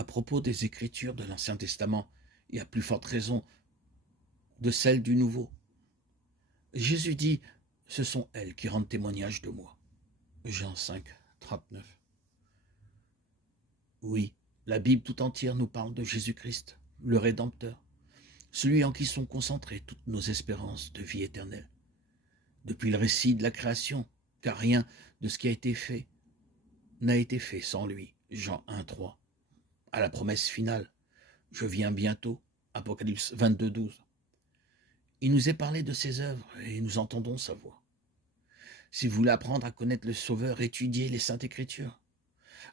à propos des Écritures de l'Ancien Testament, et à plus forte raison de celles du Nouveau. Jésus dit, ce sont elles qui rendent témoignage de moi. Jean 5, 39. Oui, la Bible tout entière nous parle de Jésus-Christ, le Rédempteur, celui en qui sont concentrées toutes nos espérances de vie éternelle. Depuis le récit de la création, car rien de ce qui a été fait n'a été fait sans lui. Jean 1, 3. À la promesse finale, je viens bientôt. Apocalypse 22, 12. Il nous est parlé de ses œuvres et nous entendons sa voix. Si vous voulez apprendre à connaître le Sauveur, étudiez les Saintes Écritures.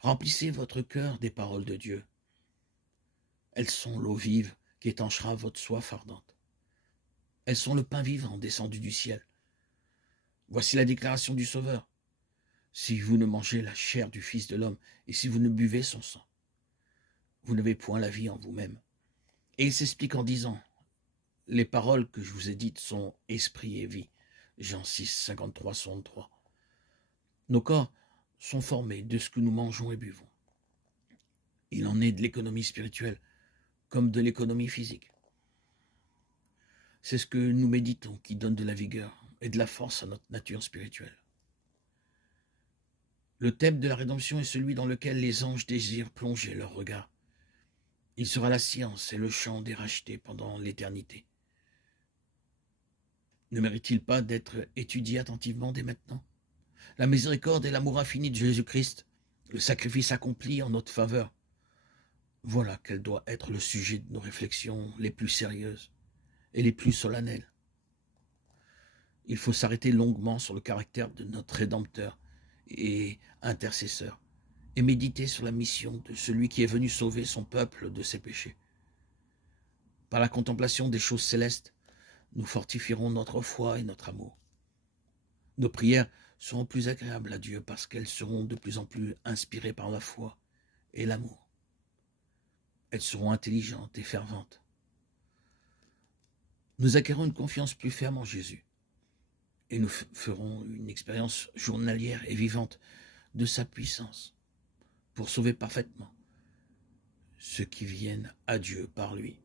Remplissez votre cœur des paroles de Dieu. Elles sont l'eau vive qui étanchera votre soif ardente. Elles sont le pain vivant descendu du ciel. Voici la déclaration du Sauveur. Si vous ne mangez la chair du Fils de l'homme et si vous ne buvez son sang, vous n'avez point la vie en vous-même. Et il s'explique en disant, les paroles que je vous ai dites sont esprit et vie. Jean 6, 53, 63. Nos corps sont formés de ce que nous mangeons et buvons. Il en est de l'économie spirituelle comme de l'économie physique. C'est ce que nous méditons qui donne de la vigueur et de la force à notre nature spirituelle. Le thème de la rédemption est celui dans lequel les anges désirent plonger leur regard. Il sera la science et le chant des rachetés pendant l'éternité. Ne mérite-t-il pas d'être étudié attentivement dès maintenant? La miséricorde et l'amour infini de Jésus-Christ, le sacrifice accompli en notre faveur, voilà quel doit être le sujet de nos réflexions les plus sérieuses et les plus solennelles. Il faut s'arrêter longuement sur le caractère de notre Rédempteur et intercesseur et méditer sur la mission de celui qui est venu sauver son peuple de ses péchés. Par la contemplation des choses célestes, nous fortifierons notre foi et notre amour. Nos prières seront plus agréables à Dieu parce qu'elles seront de plus en plus inspirées par la foi et l'amour. Elles seront intelligentes et ferventes. Nous acquérons une confiance plus ferme en Jésus et nous ferons une expérience journalière et vivante de sa puissance pour sauver parfaitement ceux qui viennent à Dieu par lui.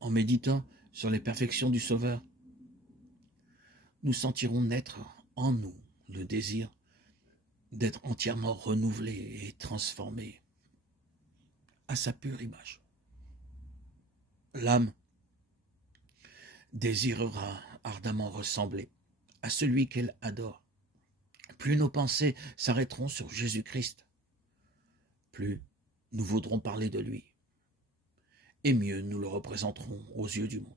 En méditant sur les perfections du Sauveur, nous sentirons naître en nous le désir d'être entièrement renouvelés et transformés à sa pure image. L'âme désirera ardemment ressembler à celui qu'elle adore. Plus nos pensées s'arrêteront sur Jésus-Christ, plus nous voudrons parler de lui, et mieux nous le représenterons aux yeux du monde.